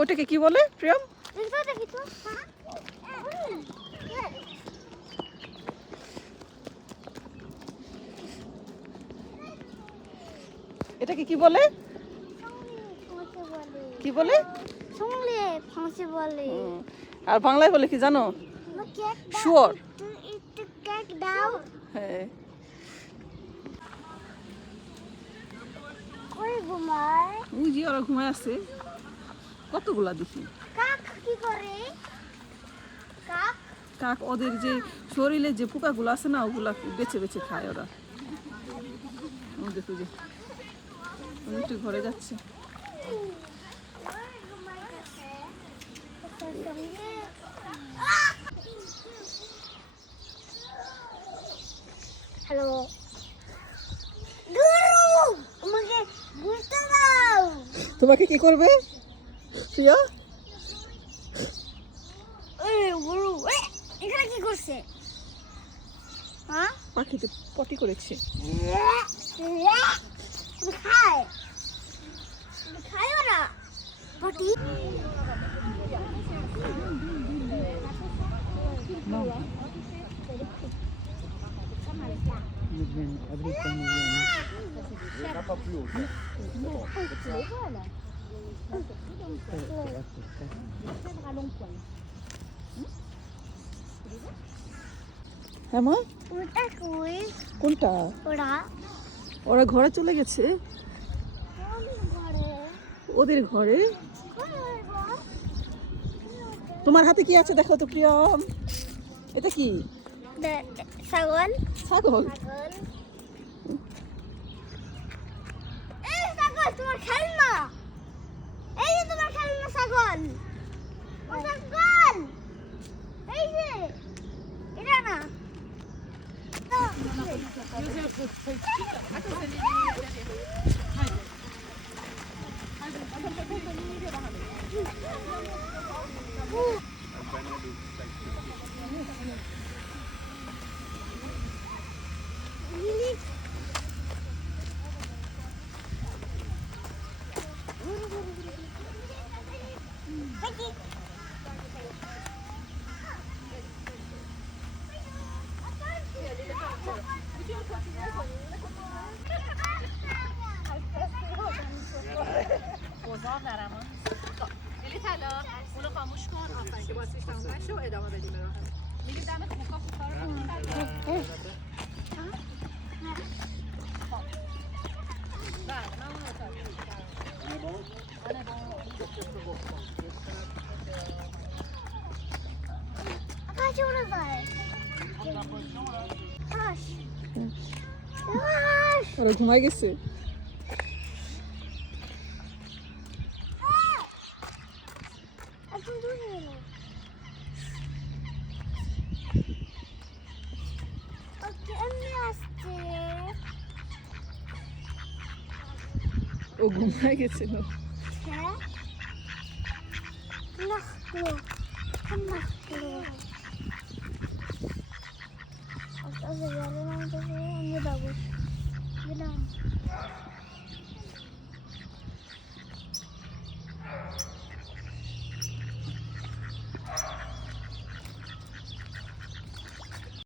ওটাকে কি বলে প্রিয়ম? এটাকে কি বলে? কি বলে? আর বাংলায় বলে কি জানো? শুয়োর। হ্যাঁ। ওই যে ওরা ঘুমায় আছে কতগুলা দেখি। কাক ওদের যে শরীরে যে পোকাগুলো আছে না ওগুলা বেছে বেছে খায় ওরা। দেখো যে একটু ঘরে যাচ্ছে। হ্যালো, আমাকে ঘুরতে দাও। তোমাকে কি করবে প্রিয়া? এখানে কি করছে? হ্যাঁ, পাখিতে পটি করেছে। খায় খায় ওরা পটি। হ্যাঁ মা, কোনটা? ওরা ঘরে চলে গেছে ওদের ঘরে। তোমার হাতে কি আছে দেখো তো প্রিয়ম। এটা কি? ছাগল। ছাগল? এই ছাগল তোমার খেলনা। এই যে তোমার খেলনা ছাগল। ছাগল এই যে এটা না। لیلی طلا اونو خاموش کن آفرین که بازیش تموم نشه و ادامه بدیم به راهمون. لیلی دمت خوکا خوکا رو کن. بله من اون কাজ ওরা যায়। ওরা ঘুমায় গেছে। ও ঘুমায় গেছে না? হ্যাঁ, নাচলো।